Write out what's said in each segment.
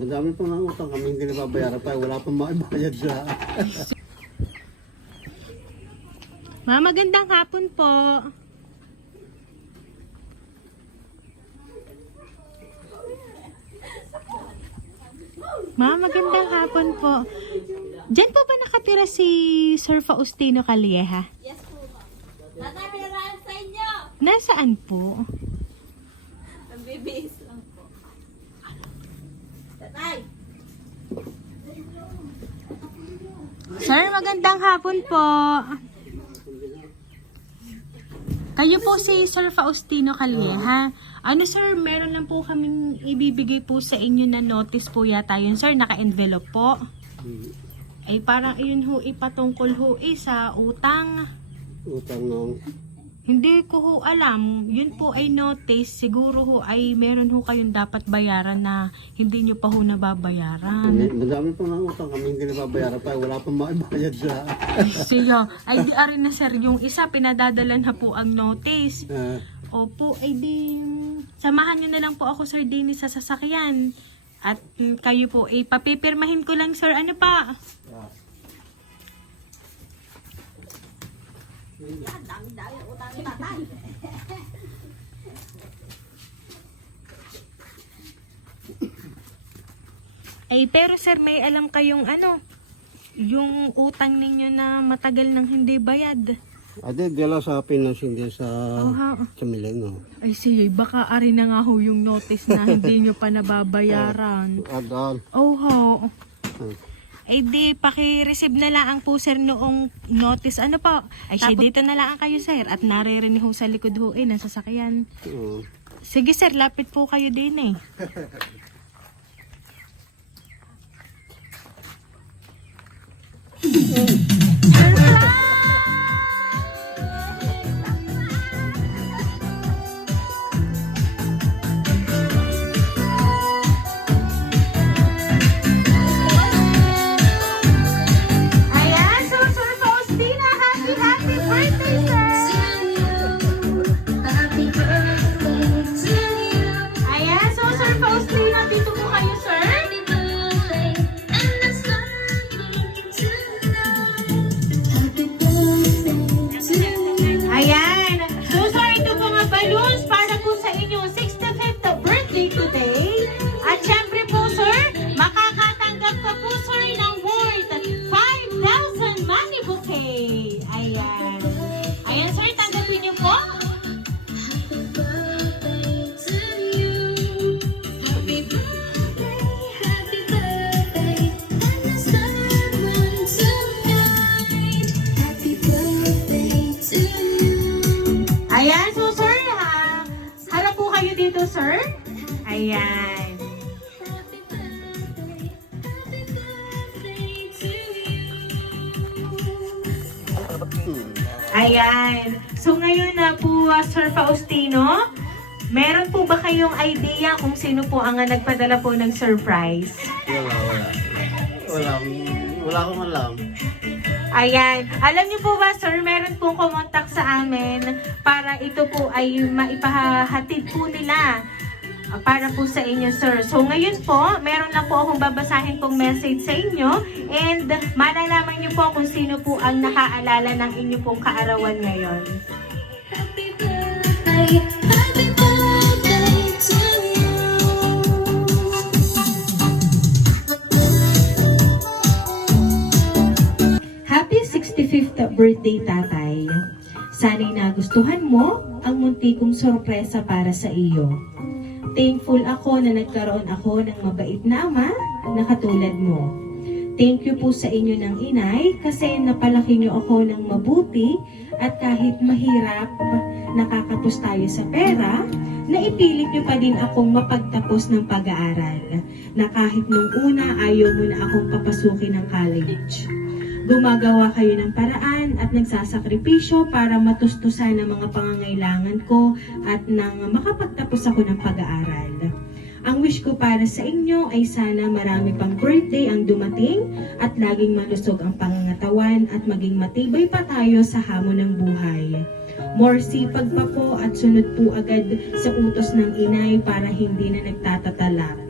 Madami pang utang kami hindi nababayaran tayo. Wala pang maibayad siya. Magandang hapon po. Magandang hapon po. Diyan po ba nakatira si Sir Faustino Calleja? Yes po. Nakaraan sa inyo. Nasaan po? Nagbibihis lang po. Tatay. Sir, magandang hapon po. Kayo po si Sir Faustino Calleja. Ano sir, meron lang po kaming ibibigay po sa inyo na notice po yata yun sir, naka-envelope po. Ay parang ayun ho, ipatungkol ho sa utang. Utang nung Hindi ko ho alam, yun po ay notice, siguro ho ay meron ho kayong dapat bayaran na hindi nyo pa ho nababayaran. madami pang utang kami hindi nababayaran tayo. Wala pang maibayad siya. Siya, ay di arin na sir, yung isa pinadadala na po ang notice. Opo, ay di samahan nyo na lang po ako sir din sa sasakyan. At kayo po, papipirmahin ko lang sir, ano pa? Yan, dami-dami utang ni tatay. Ay pero sir, may alam kayong ano, yung utang ninyo na matagal nang hindi bayad. Ate, dala sa Pinas, hindi sa Ha? Mileno. Ay sige, baka ari na nga ho yung notice na hindi nyo pa nababayaran. Adal. Oh ho. Ay di, paki-receive na lang po sir noong notice. Ano pa? Ay siya, dito na lang kayo sir. At naririnig ho sa likod ho nasa sasakyan. Sige sir, lapit po kayo din eh. Ayan, so Sir Faustina, happy birthday, sir! Ayan, so Sir Faustina, dito po kayo, sir. Ayan, so sir, ito po nga balloons para po sa inyong 65th birthday today. At syempre po, sir, makakatanggap ka po, sir, ng worth 5,000 money bouquet. Ayan. Ayan, sir, tanggapin niyo po. Ayan, so sir, harap po kayo dito, sir. Ayan. Ayan. So ngayon na po, Sir Faustino, meron po ba kayong idea kung sino po ang nagpadala po ng surprise? Wala akong alam. Ayan. Alam niyo po ba, sir, meron pong kumontak sa amin para ito po ay maipahatid po nila para po sa inyo, sir. So, ngayon po, meron lang po akong babasahin pong message sa inyo and malalaman niyo po kung sino po ang nakaalala ng inyo pong kaarawan ngayon. Happy 65th birthday, tatay. Sana'y nagustuhan mo ang munti kong sorpresa para sa iyo. Thankful ako na nagkaroon ako ng mabait na ama na katulad mo. Thank you po sa inyo ng inay kasi napalaki niyo ako ng mabuti at kahit mahirap nakakapos tayo sa pera, naipilit niyo pa din akong mapagtapos ng pag-aaral na kahit nung una ayaw mo na akong papasukin ng college. Gumagawa kayo ng paraan at nagsasakripisyo para matustusan ang mga pangangailangan ko at nang makapagtapos ako ng pag-aaral. Ang wish ko para sa inyo ay sana marami pang birthday ang dumating at laging malusog ang pangangatawan at maging matibay pa tayo sa hamon ng buhay. More sipag pa po at sunod po agad sa utos ng inay para hindi na nagtatatalak.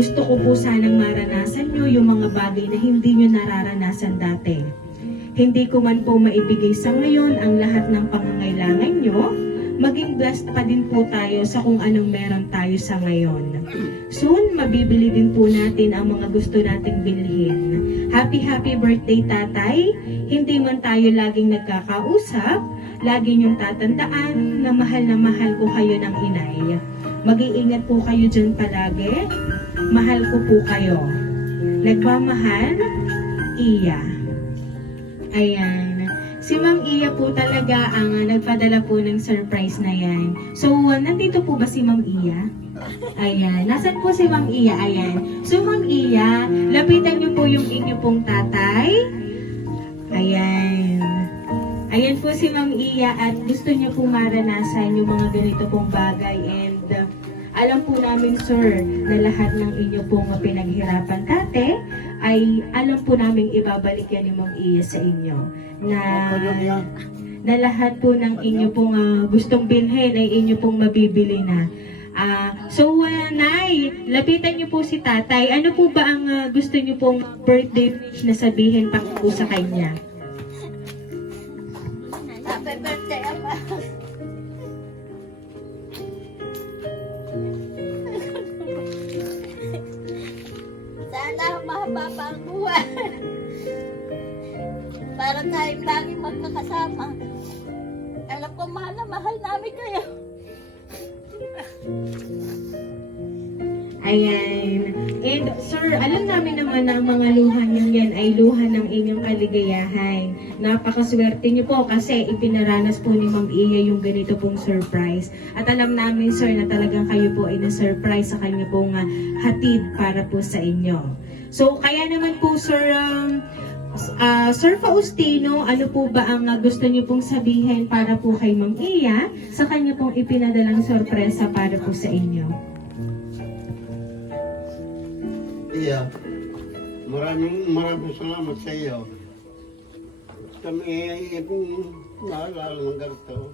gusto ko po sanang maranasan nyo yung mga bagay na hindi nyo nararanasan dati. Hindi ko man po maibigay sa ngayon ang lahat ng pangangailangan nyo, maging blessed pa din po tayo sa kung anong meron tayo sa ngayon. Soon, mabibili din po natin ang mga gusto nating bilhin. Happy birthday, tatay! Hindi man tayo laging nagkakausap, lagi niyong tatandaan na mahal ko kayo ng inay. Mag-iingat po kayo dyan palagi. Mahal ko po kayo. Nagmamahal, Iya. Ayan. Si Ma'am Iya po talaga ang nagpadala po ng surprise na yan. So, nandito po ba si Ma'am Iya? Ayan. Nasaan po si Ma'am Iya? Ayan. So, Ma'am Iya, lapitan niyo po yung inyo pong tatay. Ayan. Ayan po si Ma'am Iya at gusto niya po maranasan yung mga ganito pong bagay and alam po namin, sir, na lahat ng inyo pong pinaghirapan tate ay alam po namin ibabalik yan ni Ma'am Iya sa inyo. Na lahat po ng inyo pong gustong bilhin ay inyo pong mabibili na. So, Nay, lapitan niyo po si tatay. Ano po ba ang gusto niyo pong birthday wish na sabihin pa po sa kanya? Happy birthday, Ama. Sana mahaba pa ang buwan. Para tayong laging magkakasama. Alam ko, mahal na mahal namin kayo. Ayan. And sir, alam namin naman na ang mga luha niyo yan ay luha ng inyong kaligayahan. Napakaswerte niyo po kasi ipinaranas po ni Ma'am Iya yung ganito pong surprise. At alam namin, sir, na talagang kayo po ay na-surprise sa kanya pong hatid para po sa inyo. So, kaya naman po, sir, Sir Faustino, ano po ba ang gusto niyo pong sabihin para po kay Ma'am Iya sa kanya pong ipinadalang sorpresa para po sa inyo? Iya, maraming salamat sa iyo. Kami ay naalala ng ganito.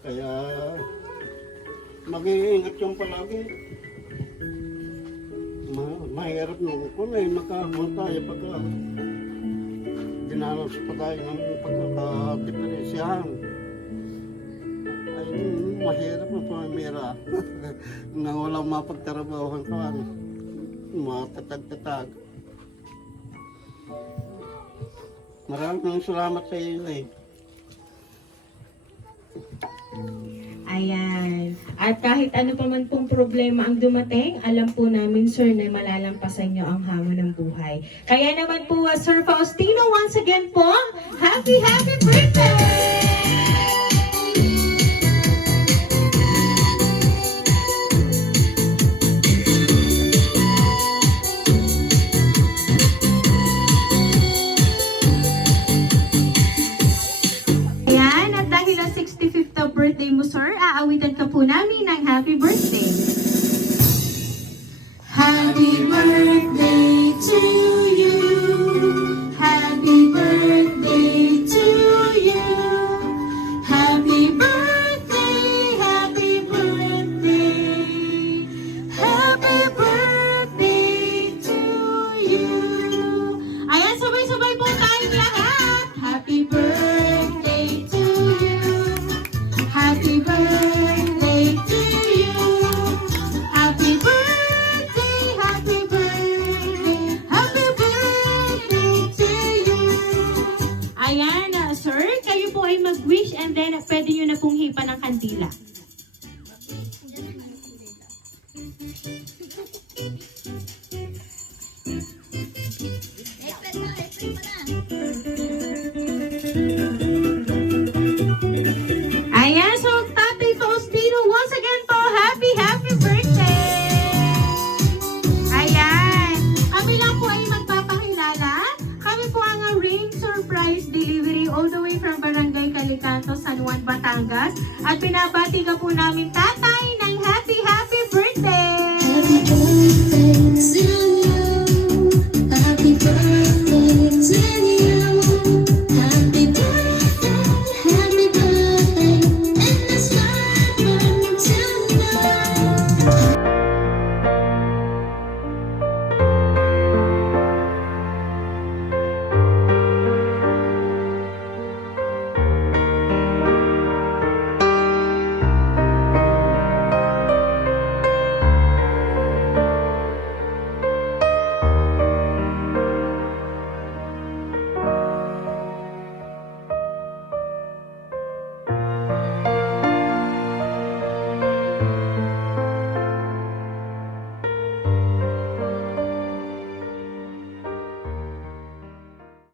Kaya mag-iingat yung palagi. Mahirap nung kung ay makahamon tayo pagka dinanos pa tayo ng pagkakadiferensyahan. Ay mahirap na pamira na walang mapagtrabaho ka. Matatag-tatag. Maraming salamat sa iyo eh. Ayan. At kahit ano pa man pong problema ang dumating, alam po namin, sir, na malalampasan nyo ang hamon ng buhay. Kaya naman po, Sir Faustino, once again po, happy birthday! Birthday mo, sir, aawitan ka po namin ng happy birthday. Happy birthday to you. Happy birthday to you. Happy birthday, happy birthday. Happy birthday to you. Ayan, sabay-sabay po tayong lahat. Happy birthday to you. Happy birthday to you. Happy birthday, happy birthday, happy birthday to you. Ayan, sir, kayo po ay mag-wish and then pwede nyo na pong hipa ng kandila. Epet mo na. Ayan, so Tatay Faustino, once again po, happy birthday! Ayan, kami lang po ay magpapakilala. Kami po ang Rain Surprise Delivery all the way from Barangay Calicanto, San Juan, Batangas. At pinabati ka po namin tayo